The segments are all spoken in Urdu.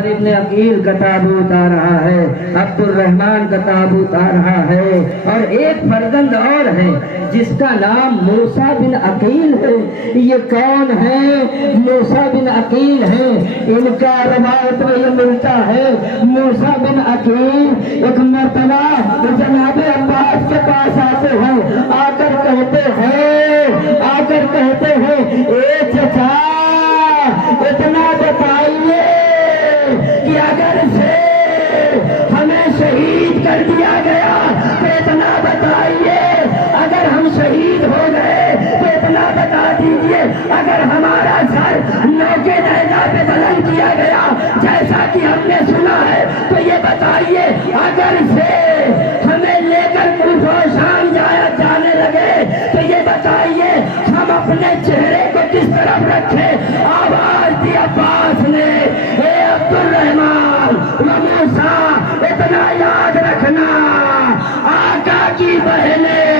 جعفر ابن عقیل کا تابوت آ رہا ہے، عبد الرحمن کا تابوت آ رہا ہے، اور ایک فرزند اور ہے جس کا نام موسیٰ بن عقیل ہے۔ یہ کون ہے؟ موسیٰ بن عقیل ہے۔ ان کا روایت میں یہ ملتا ہے موسیٰ بن عقیل ایک مرتبہ جناب عباس کے پاس آتے ہیں، آ کر کہتے ہیں اے چچا اتنا بتائیے کہ اگر سے ہمیں شہید کر دیا گیا تو اتنا بتائیے، اگر ہم شہید ہو گئے تو اتنا بتا دیجئے، اگر ہمارا سر نوکے نیزہ پہ بلند کیا گیا جیسا کہ ہم نے سنا ہے تو یہ بتائیے، اگر سے ہمیں لے کر کوفہ و شام جانے لگے تو یہ بتائیے ہم اپنے چہرے کو کس طرف رکھیں۔ آواز دی عباس نے، اے عبد الرحمن و موسیٰ اتنا یاد رکھنا، آقا کی بہنیں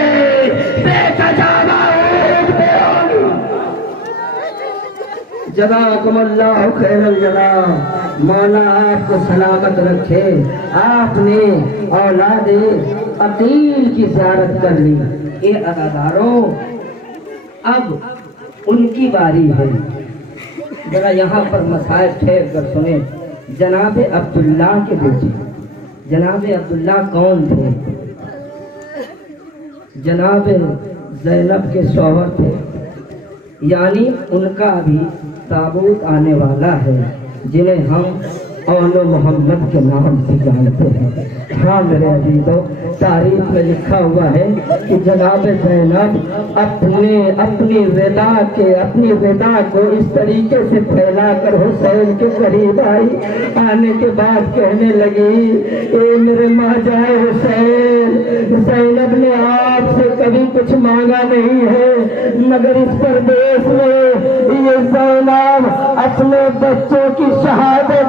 بے کجاوہ اونٹ پہ ہوگی۔ جزاکم اللہ خیر الجزا، مولا آپ کو سلامت رکھے۔ آپ نے اولاد عقیل کی زیارت کر لی۔ اے عزاداروں، اب ان کی باری ہے، ذرا یہاں پر مسائل ٹھہر کر سنیں۔ جناب عبداللہ کے بیٹے جناب عبداللہ کون تھے؟ جناب زینب کے شوہر تھے، یعنی ان کا بھی تابوت آنے والا ہے، جنہیں ہم اول محمد کے نام سے جانتے ہیں۔ ہاں میرے عزیزوں، تاریخ میں لکھا ہوا ہے کہ جناب زینب اپنی ودا کو اس طریقے سے پھیلا کر حسین کے قریب آئی، آنے کے بعد کہنے لگی، اے میرے ماجائے حسین، زینب نے آپ سے کبھی کچھ مانگا نہیں ہے، مگر اس پردیس میں یہ زینب اپنے بچوں کی شہادت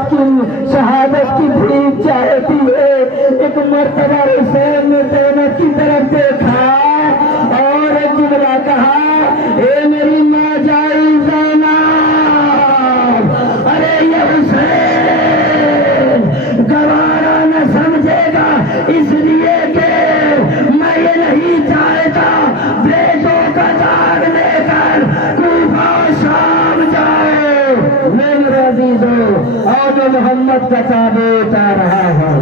کی بھیک چاہتی ہے۔ ایک مرتبہ حسین نے زینب کی طرف دیکھا اور ایک جملہ کہا، اے میری ماں جائے زینب، ارے یہ حسین گوارا نہ سمجھے گا، اس لیے کہ میں یہ نہیں چاہتا بیٹوں کا داغ لے کر کوفہ و شام جائے۔ میرے عزیزوں، آج محمد کا تابوت آ رہا ہے۔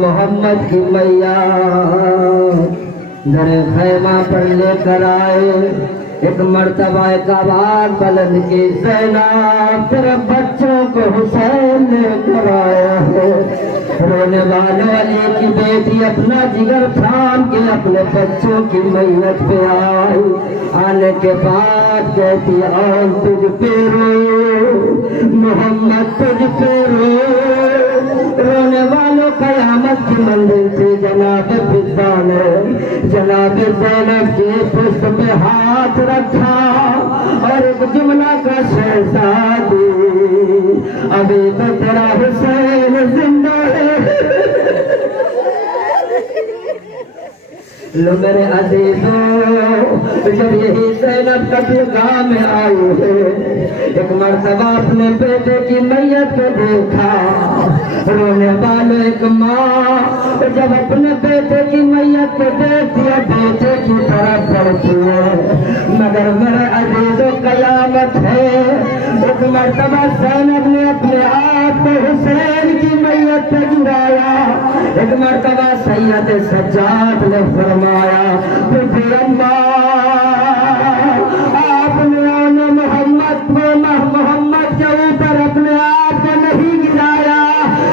محمد کی میاں در خیمہ پر لے کر آئے، ایک مرتبہ ایک آواز بلند کی، زینب تیرے بچوں کو حسین لے کر آیا ہے۔ رونے والے علی کی بیٹی اپنا جگر تھام کے اپنے بچوں کی میت پہ آئی، آنے کے بعد کہتی آن تجھ پہ رو محمد، تجھ پہ رو۔ رونے والوں قیامت کی منزل سے جناب فضا نے جناب زینب کے پشت پہ ہاتھ رکھا اور ایک جملہ کا شہزادی ابھی تو تیرا حسین زندہ ہے۔ لو میرے عزیزوں، جب یہی زینب قتل گاہ میں آئی ہے، ایک مرتبہ اپنے بیٹے کی میت کو دیکھا، رونے والے ایک ماں جب اپنے بیٹے کی میت کو دیکھتی ہے بیٹے کی طرف بڑھتی ہے، مگر میرے عزیزوں قیامت ہے۔ ایک مرتبہ زینب نے اپنے آپ کو حسین کی میت پہ گرایا، ایک مرتبہ سید سجاد نے فرمایا آپ نے آن محمد کے اوپر اپنے آپ کو نہیں گرایا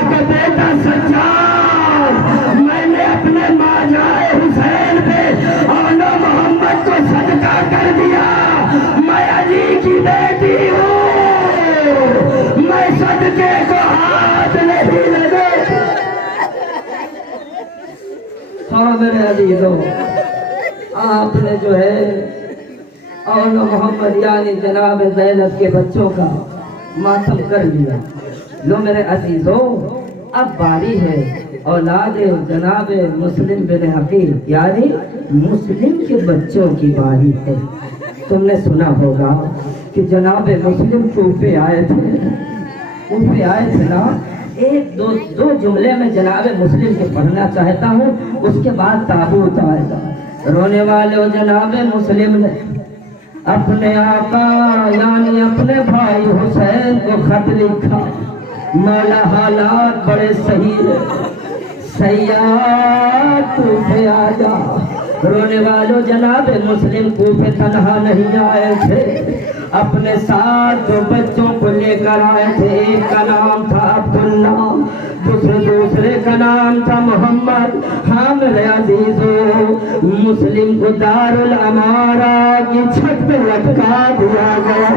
کہ بیٹا سجاد میں نے اپنے ماجائے حسین پہ آن محمد کو صدقہ کر دیا، میں علی کی بیٹی ہوں، میں صدقے کو ہاتھ نہیں لگے۔ ہاں میرے عزیزوں، آپ نے جو ہے اور محمد یعنی جناب زینب کے بچوں کا ماتم کر لیا۔ لو میرے عزیزوں، اب باری ہے اولاد جناب مسلم بن عقیل یعنی مسلم کے بچوں کی باری ہے۔ تم نے سنا ہوگا کہ جناب مسلم کوفے آئے تھے نا، ایک دو جملے میں جناب مسلم کے پڑھنا چاہتا ہوں، اس کے بعد تابوت آئے گا۔ رونے والے جناب مسلم نے اپنے آقا یعنی اپنے بھائی حسین کو خط لکھا، مولا حالات بڑے صحیح ہے، سیاد کوفے آ جا۔ رونے والوں جناب مسلم کوفے تنہا نہیں آئے تھے، اپنے ساتھ دو بچوں کو لے کر آئے تھے، ایک کا نام تھا عبداللہ، دوسرے کا نام تھا محمد۔ ہاں میرے عزیزوں، مسلم کو دار الامارہ کی چھت پہ لٹکا دیا گیا۔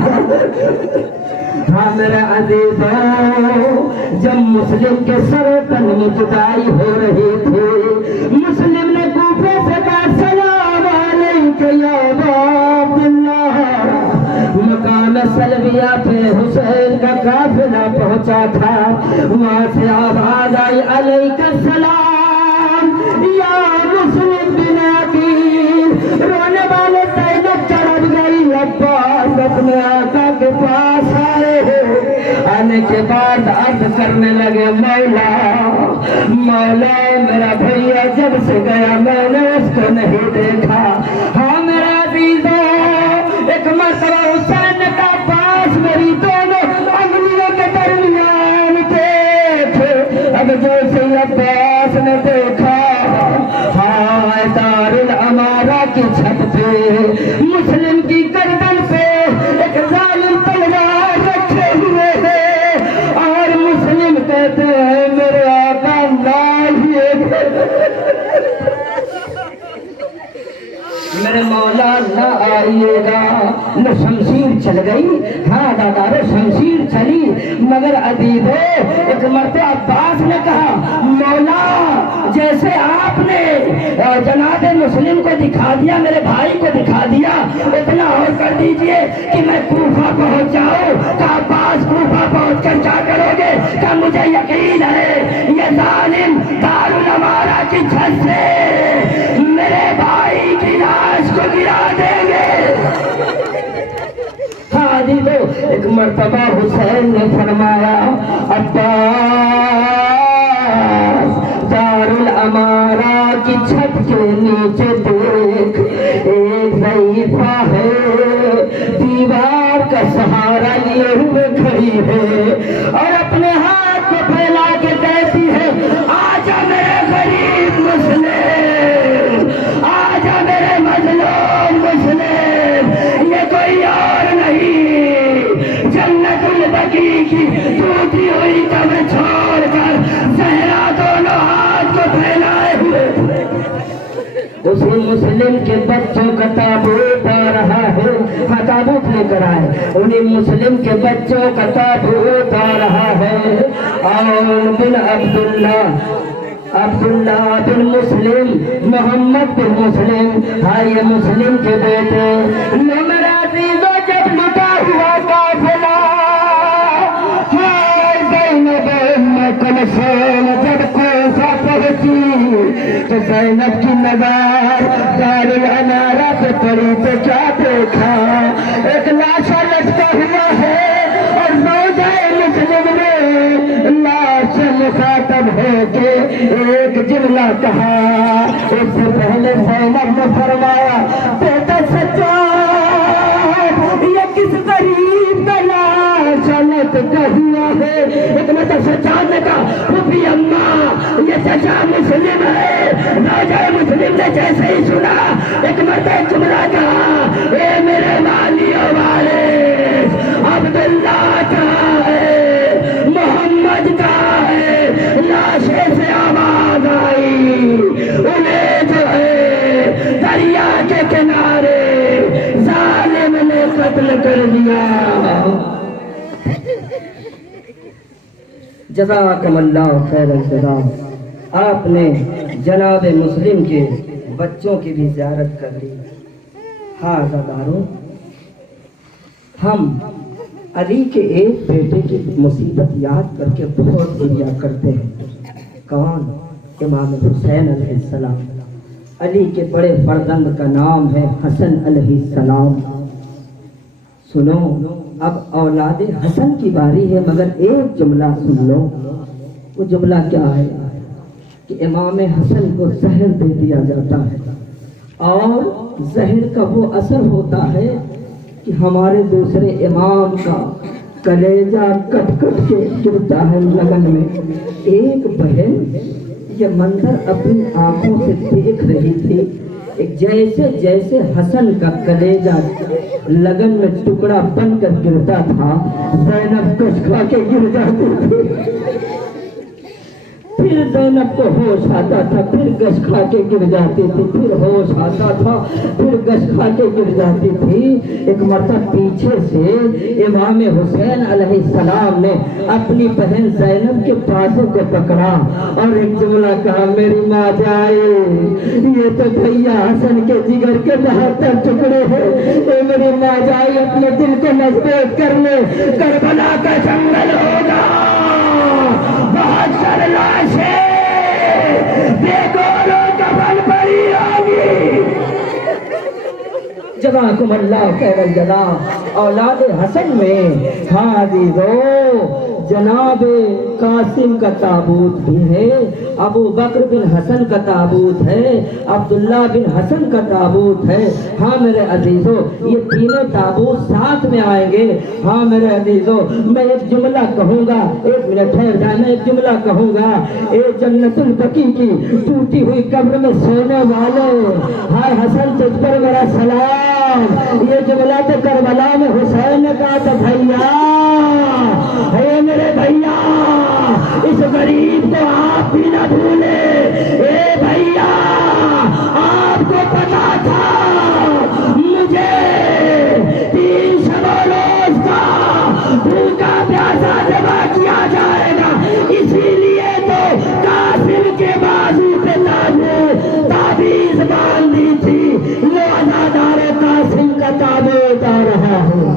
ہاں میرے عزیزوں، جب مسلم کے سر تن میں جدائی ہو رہی تھی، مسلم نے کوفے سے کہا سلام علیک یا عبداللہ۔ مقام سلویہ پہ حسین کا قافلہ پہنچا تھا، وہاں سے آواز آئی علیک السلام یا مسلم بن عقیل۔ رونے والے زینب چڑھ گئی، عباس اپنے آقا کے پاس آئے، آنے کے بعد عرض کرنے لگے مولا میرا بھیا جب سے گیا میں نے اس کو نہیں دیکھا۔ ہاں میرا عزیزوں، ایک مرتبہ حسین کا عباس میری دونوں انگلیوں کے درمیان تھے، اب جیسے عباس نے دیکھا، ہاں دار الامارہ کی چھت پہ مسلم کی گردن پہ ایک ظالم تلوار رکھے ہوئے ہے، اور مسلم کہتے ہیں میرے آقا میرے مولا نہ آئیے گا۔ نہ شمشیر چل گئی، ہاں دادارو شمشیر چلی، مگر عزیزو ایک مرتبہ عباس نے کہا مولا جیسے آپ نے جناب مسلم کو دکھا دیا، میرے بھائی کو دکھا دیا، اتنا اور کر دیجئے کہ میں کوفہ پہنچ جاؤں۔ کہا عباس کوفہ پہنچ کر کیا کرو گے؟ کہ مجھے یقین ہے یہ ظالم دار الامارہ کی چھت سے میرے بھائی کی لاش کو گرا دیں گے۔ ایک مرتبہ حسین نے فرمایا عباس دار الامارہ کی چھت کے نیچے دیکھ، ایک ضعیفہ ہے دیوار کا سہارا لیے ہوئے کھڑی ہے اور اپنے ہاتھ کو پھیلا کے کہتی ہے آجا میرے غریب مسلم، آجا میرے مظلوم مسلم، یہ کوئی اور نہیں جنت البقیع کی ٹوٹی ہوئی قبر چھوڑ کر زہرا دونوں ہاتھ کو پھیلائے ہوئے اس مسلم کے بچوں کا تابوت آ رہا ہے، ہاں تابوت لے کر آئے، انہیں مسلم کے بچوں کا تابوت آ رہا ہے۔ اور بن عبداللہ بن مسلم، محمد بن مسلم، ہاں یہ مسلم کے بیٹے، میرا عزیزو جب لٹا ہوا قافلہ حسین جب کوفہ پہنچی تو زینب کی نظر دار العنارہ پہ پڑی تو کیا دیکھا؟ ایک لاشا لٹکا ہوا ہے اور روزہ مسلم نے لاش سے مخاطب ہو کے ایک جملہ کہا. اس سے پہلے زینب نے فرمایا بیٹا سچا یہ کس غریب کا لاش لٹکا ہوا ہے؟ ایک مرتبہ سچا نے کہا پھوپھی اماں یہ سچا مسلم ہے. روزہ مسلم نے جیسے ہی سنا ایک مرتبہ جملہ کہا اے میرے والیوں وارث عبداللہ کہاں ہے؟ محمد کہاں ہے؟ لاشے سے آواز آئی انہیں جو ہے دریا کے کنارے ظالم نے قتل کر دیا. جزاکم اللہ خیر الجزا. آپ نے جناب مسلم کے بچوں کی بھی زیارت کر لی. ہاں عزادارو ہم علی کے ایک بیٹے کی مصیبت یاد کر کے بہت دعا کرتے ہیں. کون؟ امام حسین علیہ السلام. علی کے بڑے فرزند کا نام ہے حسن علیہ السلام. سنو اب اولاد حسن کی باری ہے مگر ایک جملہ سن لو. وہ جملہ کیا ہے کہ امام حسن کو زہر دے دیا جاتا ہے اور زہر کا وہ اثر ہوتا ہے کہ ہمارے دوسرے امام کا کلیجہ کٹ کٹ کے گرتا ہے لگن میں. ایک بہن یہ منظر اپنی آنکھوں سے دیکھ رہی تھی. جیسے جیسے حسن کا کلیجہ لگن میں ٹکڑا بن کر گرتا تھا زینب کش کھا کے گر جاتی تھی. پھر زینب کو ہوش آتا تھا پھر گش کھا کے گر جاتی تھی. پھر ہوش آتا تھا پھر گش کھا کے گر جاتی تھی. ایک مرتبہ پیچھے سے امام حسین علیہ السلام نے اپنی بہن زینب کے بازو کو پکڑا اور ایک جملہ کہا میری ماں جائے یہ تو بھیا حسن کے جگر کے 72 ٹکڑے ہیں. اے میری ماں جائے اپنے دل کو مضبوط کر لے. کربلا کا جنگل ہوگا بہت سارے لاشیں بے گولوں کا بل پڑی ہوگی. جزاکم اللہ خیر الجزا. اولاد حسن میں حاضرو جناب قاسم کا تابوت بھی ہے, ابو بکر بن حسن کا تابوت ہے, عبداللہ بن حسن کا تابوت ہے. ہاں میرے عزیزو یہ تینوں تابوت ساتھ میں آئیں گے. ہاں میرے عزیزو میں ایک جملہ کہوں گا, ایک منٹ ٹھہر جائیں, میں ایک جملہ کہوں گا. اے جنت البقیع کی ٹوٹی ہوئی قبر میں سونے والے, ہائے حسن تجھ پر میرا سلام. یہ جملہ تو کربلا میں حسین نے کہا تھا بھیا ہے میرے بھیا اس غریب کو آپ بھی نہ بھولے. اے بھیا آپ کو پتا تھا مجھے 3 شب و روز کا بھوکا پیاسا ذبح کیا جائے گا, اسی لیے تو قاسم کے بازو پہ تعویذ باندھی تھی. وہ عزادار قاسم کا تابوت آ رہا ہے.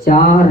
4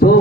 2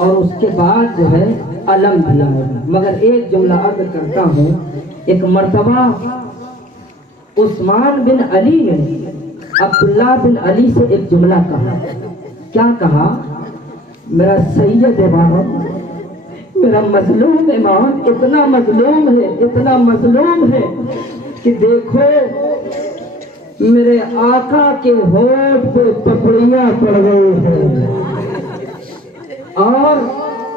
اور اس کے بعد جو ہے علم بھی آئے گا، مگر ایک جملہ عرض کرتا ہوں۔ ایک مرتبہ عثمان بن علی نے عبداللہ بن علی سے ایک جملہ کہا۔ کیا کہا؟ میرا سید امام، میرا مظلوم امام اتنا مظلوم ہے، اتنا مظلوم ہے کہ دیکھو میرے آقا کے ہونٹ پہ پپڑیاں پڑ گئی ہیں۔ اور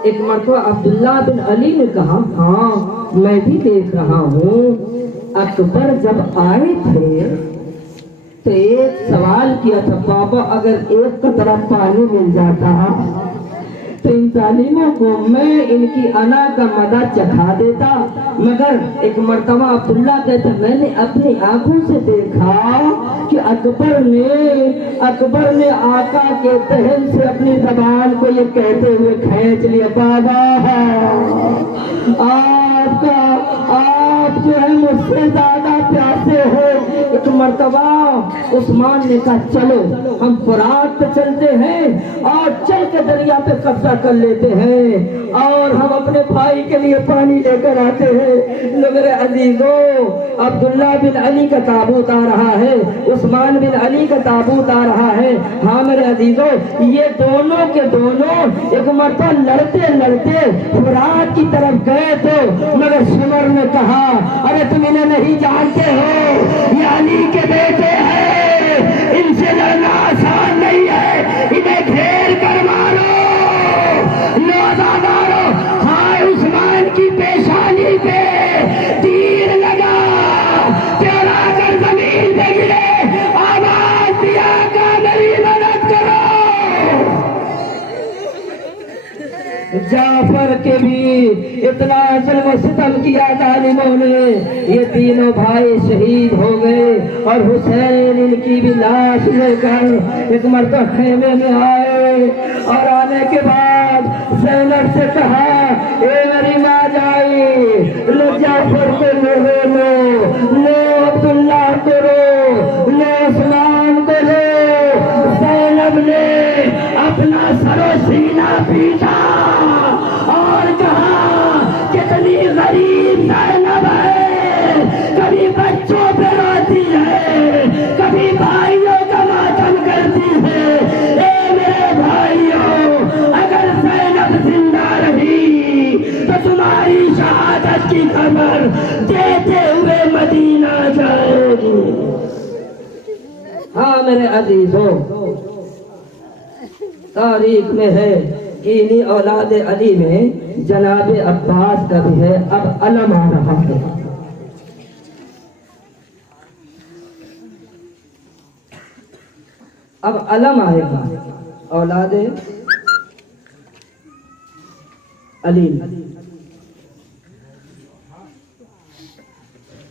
ایک مرتبہ عبداللہ بن علی نے کہا ہاں میں بھی دیکھ رہا ہوں، اکبر جب آئے تھے تو ایک سوال کیا تھا، بابا اگر ایک قطرہ پانی مل جاتا تو ان تعلیموں کو میں ان کی انا کا مزہ چکھا دیتا، مگر ایک مرتبہ عبداللہ کہتے میں نے اپنی آنکھوں سے دیکھا کہ اکبر نے آقا کے دہن سے اپنی زبان کو یہ کہتے ہوئے کھینچ لیا، بابا آپ جو ہے مجھ سے زیادہ پیاسے ہو۔ ایک مرتبہ عثمان نے کہا چلو ہم فرات پہ چلتے ہیں اور چل کے دریا پہ قبضہ کر لیتے ہیں اور ہم اپنے بھائی کے لیے پانی لے کر آتے ہیں۔ میرے عزیزوں، عبداللہ بن علی کا تابوت آ رہا ہے، عثمان بن علی کا تابوت آ رہا ہے۔ ہاں میرے عزیزوں، یہ دونوں کے دونوں ایک مرتبہ لڑتے لڑتے فرات کی طرف گئے تو مگر شمر نے کہا ارے تم انہیں نہیں جانتے ہو، یہ علی کے بیٹے ہیں، ان سے لڑنا آسان نہیں ہے، انہیں گھیر کر مارو، نوزادارو۔ ہائے عثمان کی پیشانی پہ تیر لگا، چڑھا کر زمین پہ گرے، آواز دیا کہ میری مدد کرو۔ جعفر کے بھی اتنا ظلم و ستم کیا ظالموں نے، یہ تینوں بھائی شہید ہو گئے اور حسین ان کی بھی لاش لے کر ایک مرتبہ خیمے میں آئے، اور آنے کے بعد زینب سے کہا اے میری ماں جائی، لو جعفر کو لو عبداللہ کو لو عثمان کو لو۔ زینب نے اپنا سر و سینہ پیٹا اور کہا کتنی غریب زینب ہے، کبھی بچوں پہ روتی ہے، کبھی بھائیوں کا ماتم کرتی ہے۔ اے میرے بھائیوں، اگر زینب زندہ رہی تو تمہاری شہادت کی خبر دیتے ہوئے مدینہ جائے گی۔ ہاں میرے عزیزوں، تاریخ میں ہے کہ انہی اولاد علی میں جناب عباس کا بھی ہے۔ اب علم آ رہا ہے، اب علم آئے گا اولاد علی۔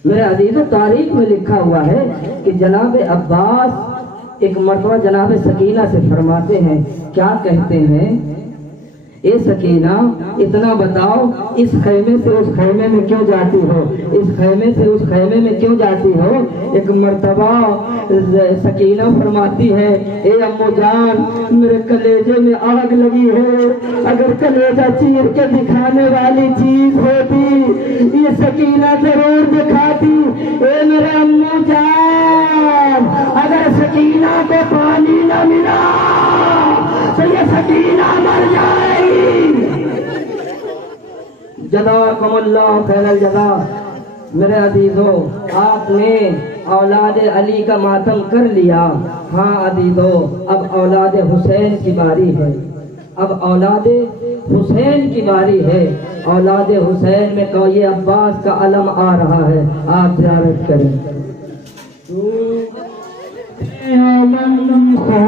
میرے عزیزوں، تاریخ میں لکھا ہوا ہے کہ جناب عباس ایک مرتبہ جناب سکینہ سے فرماتے ہیں، کیا کہتے ہیں اے سکینہ اتنا بتاؤ اس خیمے سے اس خیمے میں کیوں جاتی ہو، اس خیمے سے اس خیمے میں کیوں جاتی ہو؟ ایک مرتبہ سکینہ فرماتی ہے اے امو جان میرے کلیجے میں آگ لگی ہے، اگر کلیجہ چیر کے دکھانے والی چیز ہوتی یہ سکینہ ضرور دکھاتی۔ اے میرے امو جان اگر سکینہ کو پانی نہ ملا تو یہ سکینہ مر جائے گی۔ جزاکم اللہ خیر الجزا۔ میرے عزیزوں، آپ نے اولاد علی کا ماتم کر لیا۔ ہاں عزیزوں، اب اولاد حسین کی باری ہے، اب اولاد حسین کی باری ہے۔ اولاد حسین میں تو یہ عباس کا علم آ رہا ہے، آپ زیارت کریں۔ ہم کو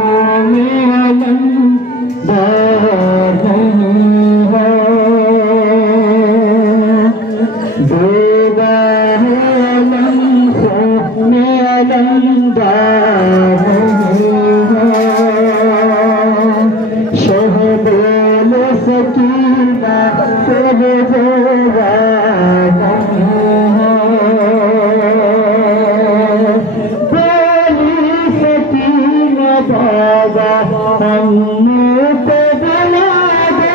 بنا دے